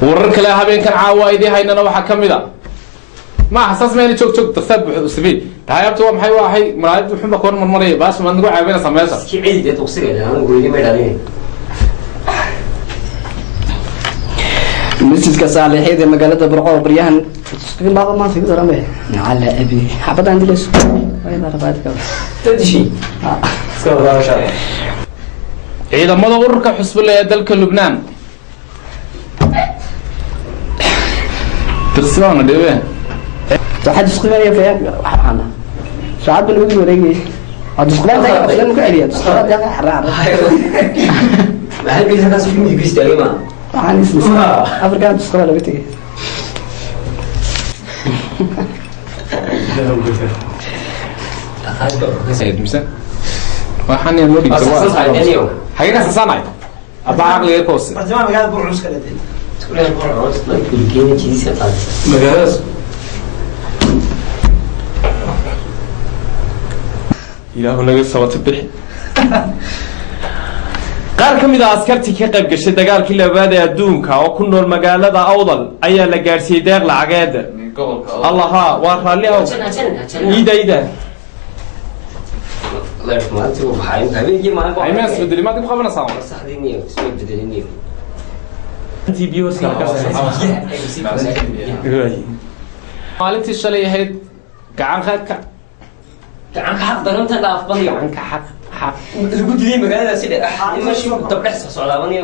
wararka la habeenkan caawaydii haynana waxa kamida ma xasaas meel joog tasabbuh usbiil taayabtu waa maxay waahay maraayad wuxuu ma koon marmaray baas ma nagu caawina sameeysa ki ciid tuqsiga aan go'yay ma dhalin مسجد كصالحية مقالة برقوة بريان تسقين بعض ما في قدرة على أبي حبض عندي ليش وين رفعت كذا تدشي سكر ما شاء الله إذا ما ضرك حسب الله يدلك لبنان ترسلنا ديوه واحد تسقين يا فيا أنا ساعات بالوجه وريجي هذا تسقين ده أصلا مكعلية تسقين ده حرام ما هل بيجي هذا سوي ميجي استعمال عن اسمه أفريقيا تسقين ولا بتيجي سيد مسا وحني نوري حاجة ساساناي أبا عقل يكوس برجمان مقالة برعوس كلتين تقول أنا برعوس لا يمكن كذي سيطان مقالة إله نجس صوت البرح qaar kamid ah askartii ka qayb gashay dagaalkii labaad ee adduunka oo ku nool magaalada Awdal ayaa la gaarsiiyay deeq lacageed Allah waa raalli ah iida لا ما أنت وحين هذي ما ay ma isbedeli ma dib qabanaysaa صحيني اسمه anti bios ka maalintii shalay ahayd gacan qaadka gacan xaq daranta dhaaf badiyo gacanka xaq lagu dilay magaalada sida mashii dabdhax socdaabanaya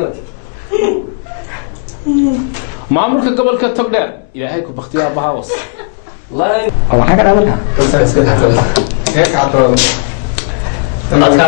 maamulka gobolka Togdheer ilaahay ku baqtiyaa bahawas wallahi أو حاجة أنا dadka